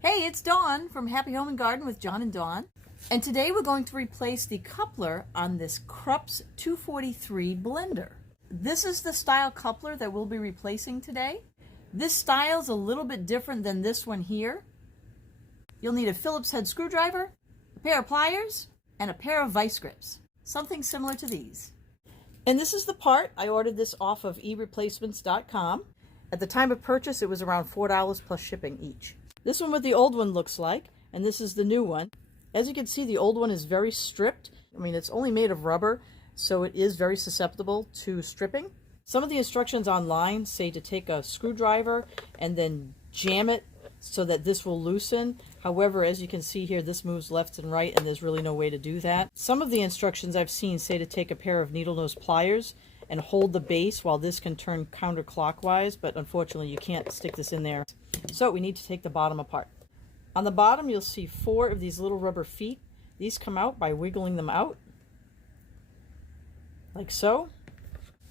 Hey, it's Dawn from Happy Home and Garden with John and Dawn. And today we're going to replace the coupler on this Krups 243 blender. This is the style coupler that we'll be replacing today. This style is a little bit different than this one here. You'll need a Phillips head screwdriver, a pair of pliers, and a pair of vice grips. Something similar to these. And this is the part. I ordered this off of ereplacements.com. At the time of purchase, it was around $4 plus shipping each. This one what the old one looks like, and this is the new one. As you can see, the old one is very stripped. I mean, it's only made of rubber, so it is very susceptible to stripping. Some of the instructions online say to take a screwdriver and then jam it so that this will loosen. However, as you can see here, this moves left and right, and there's really no way to do that. Some of the instructions I've seen say to take a pair of needle nose pliers and hold the base while this can turn counterclockwise, but unfortunately you can't stick this in there. So we need to take the bottom apart. On the bottom you'll see 4 of these little rubber feet. These come out by wiggling them out, like so.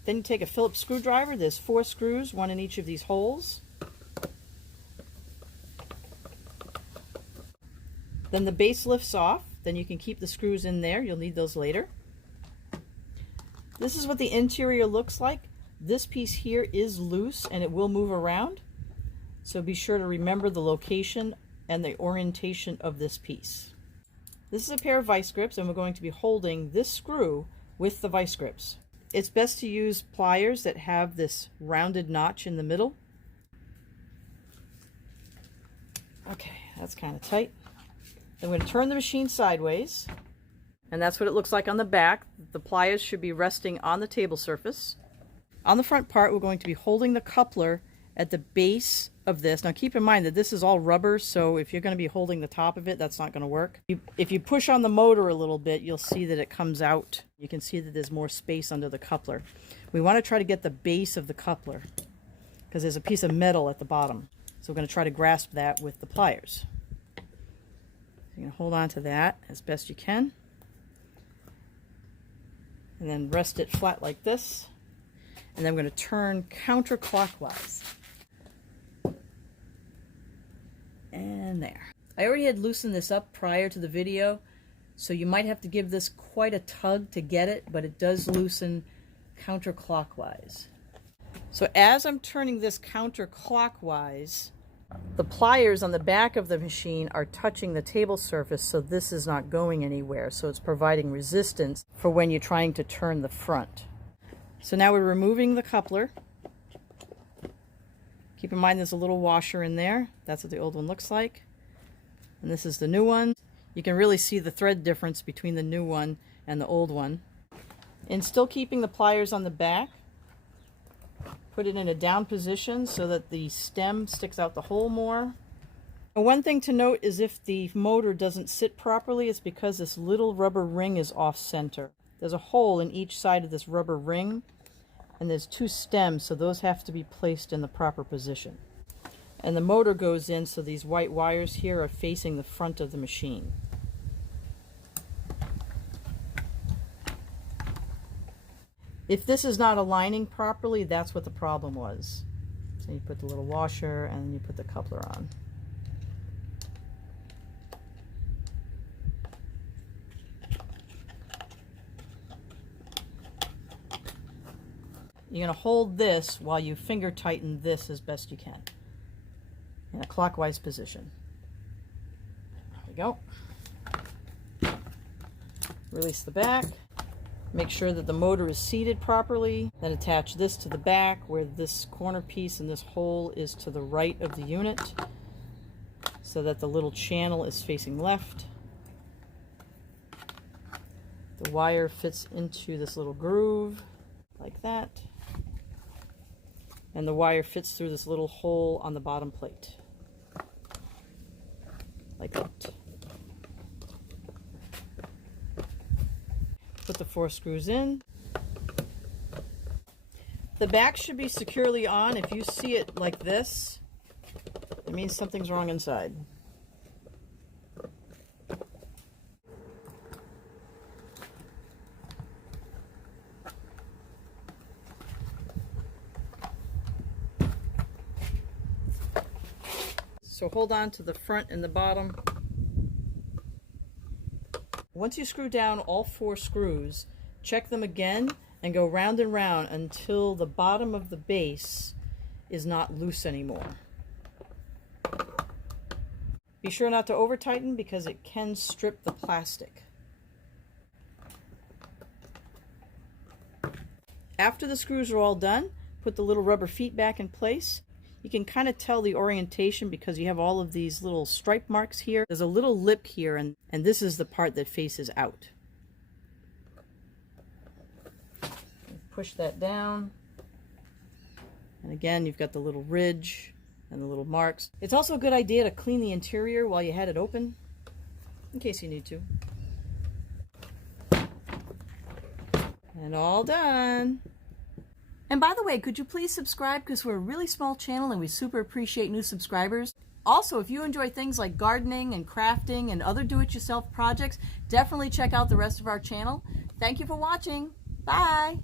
Then you take a Phillips screwdriver. There's 4 screws, 1 in each of these holes. Then the base lifts off. Then you can keep the screws in there. You'll need those later. This is what the interior looks like. This piece here is loose and it will move around. So be sure to remember the location and the orientation of this piece. This is a pair of vice grips, and we're going to be holding this screw with the vice grips. It's best to use pliers that have this rounded notch in the middle. Okay, that's kind of tight. I'm going to turn the machine sideways, and that's what it looks like on the back. The pliers should be resting on the table surface. On the front part, we're going to be holding the coupler at the base of this. Now keep in mind that this is all rubber, so if you're going to be holding the top of it, that's not going to work. If you push on the motor a little bit, you'll see that it comes out. You can see that there's more space under the coupler. We want to try to get the base of the coupler because there's a piece of metal at the bottom. So we're going to try to grasp that with the pliers. So you're going to hold on to that as best you can. And then rest it flat like this. And then I'm going to turn counterclockwise. And there. I already had loosened this up prior to the video, so you might have to give this quite a tug to get it, but it does loosen counterclockwise. So as I'm turning this counterclockwise, the pliers on the back of the machine are touching the table surface, so this is not going anywhere. So it's providing resistance for when you're trying to turn the front. So now we're removing the coupler. Keep in mind there's a little washer in there. That's what the old one looks like. And this is the new one. You can really see the thread difference between the new one and the old one. And still keeping the pliers on the back, put it in a down position so that the stem sticks out the hole more. And one thing to note is if the motor doesn't sit properly, it's because this little rubber ring is off center. There's a hole in each side of this rubber ring, and there's 2 stems, so those have to be placed in the proper position. And the motor goes in, so these white wires here are facing the front of the machine. If this is not aligning properly, that's what the problem was. So you put the little washer and then you put the coupler on. You're going to hold this while you finger tighten this as best you can in a clockwise position. There we go. Release the back. Make sure that the motor is seated properly. Then attach this to the back where this corner piece and this hole is to the right of the unit so that the little channel is facing left. The wire fits into this little groove like that. And the wire fits through this little hole on the bottom plate. Like that. Put the 4 screws in. The back should be securely on. If you see it like this, it means something's wrong inside. So hold on to the front and the bottom. Once you screw down all 4 screws, check them again and go round and round until the bottom of the base is not loose anymore. Be sure not to over tighten because it can strip the plastic. After the screws are all done, put the little rubber feet back in place. You can kind of tell the orientation because you have all of these little stripe marks here. There's a little lip here, and this is the part that faces out. Push that down. And again, you've got the little ridge and the little marks. It's also a good idea to clean the interior while you had it open, in case you need to. And all done. And by the way, could you please subscribe, because we're a really small channel and we super appreciate new subscribers. Also, if you enjoy things like gardening and crafting and other do-it-yourself projects, definitely check out the rest of our channel. Thank you for watching. Bye!